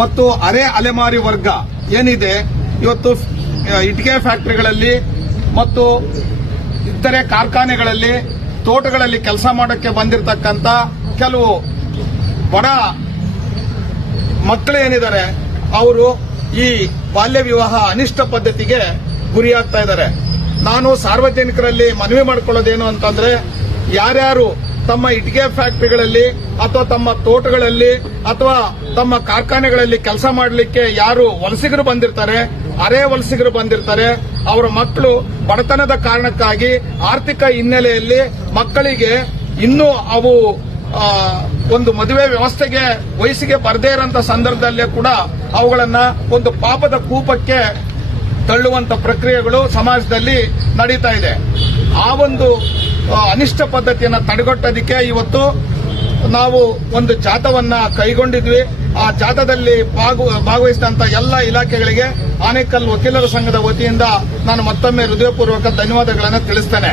ಮತ್ತು ಅರೆ ಅಲೆಮಾರಿ ವರ್ಗ ಏನಿದೆ ಇವತ್ತು ಇಟ್ಟಿಗೆ ಫ್ಯಾಕ್ಟರಿಗಳಲ್ಲಿ ಮತ್ತು ಇತರೆ ಕಾರ್ಖಾನೆಗಳಲ್ಲಿ ತೋಟಗಳಲ್ಲಿ ಕೆಲಸ ಮಾಡೋಕ್ಕೆ ಬಂದಿರತಕ್ಕಂತ ಕೆಲವು ಬಡ ಮಕ್ಕಳು ಏನಿದ್ದಾರೆ ಅವರು ಈ ಬಾಲ್ಯ ವಿವಾಹ ಅನಿಷ್ಟ ಪದ್ಧತಿಗೆ ಗುರಿಯಾಗ್ತಾ ಇದ್ದಾರೆ. ನಾನು ಸಾರ್ವಜನಿಕರಲ್ಲಿ ಮನವಿ ಮಾಡಿಕೊಳ್ಳೋದೇನು ಅಂತಂದ್ರೆ, ಯಾರ್ಯಾರು ತಮ್ಮ ಇಟ್ಟಿಗೆ ಫ್ಯಾಕ್ಟರಿಗಳಲ್ಲಿ ಅಥವಾ ತಮ್ಮ ತೋಟಗಳಲ್ಲಿ ಅಥವಾ ತಮ್ಮ ಕಾರ್ಖಾನೆಗಳಲ್ಲಿ ಕೆಲಸ ಮಾಡಲಿಕ್ಕೆ ಯಾರು ವಲಸಿಗರು ಬಂದಿರ್ತಾರೆ, ಅರೆ ವಲಸಿಗರು ಬಂದಿರ್ತಾರೆ, ಅವರ ಮಕ್ಕಳು ಬಡತನದ ಕಾರಣಕ್ಕಾಗಿ ಆರ್ಥಿಕ ಹಿನ್ನೆಲೆಯಲ್ಲಿ ಮಕ್ಕಳಿಗೆ ಇನ್ನೂ ಅವು ಒಂದು ಮದುವೆ ವ್ಯವಸ್ಥೆಗೆ ವಯಸ್ಸಿಗೆ ಬರದೇ ಇರೋಂಥ ಸಂದರ್ಭದಲ್ಲೇ ಕೂಡ ಅವುಗಳನ್ನ ಒಂದು ಪಾಪದ ಕೂಪಕ್ಕೆ ತಳ್ಳುವಂತ ಪ್ರಕ್ರಿಯೆಗಳು ಸಮಾಜದಲ್ಲಿ ನಡೀತಾ ಇದೆ. ಆ ಒಂದು ಅನಿಷ್ಟ ಪದ್ಧತಿಯನ್ನು ತಡೆಗಟ್ಟೋದಕ್ಕೆ ಇವತ್ತು ನಾವು ಒಂದು ಜಾಥಾವನ್ನ ಕೈಗೊಂಡಿದ್ವಿ. ಆ ಜಾಥಾದಲ್ಲಿ ಭಾಗವಹಿಸಿದಂತ ಎಲ್ಲ ಇಲಾಖೆಗಳಿಗೆ ಆನೇಕಲ್ ವಕೀಲರ ಸಂಘದ ವತಿಯಿಂದ ನಾನು ಮತ್ತೊಮ್ಮೆ ಹೃದಯಪೂರ್ವಕ ಧನ್ಯವಾದಗಳನ್ನು ತಿಳಿಸ್ತೇನೆ.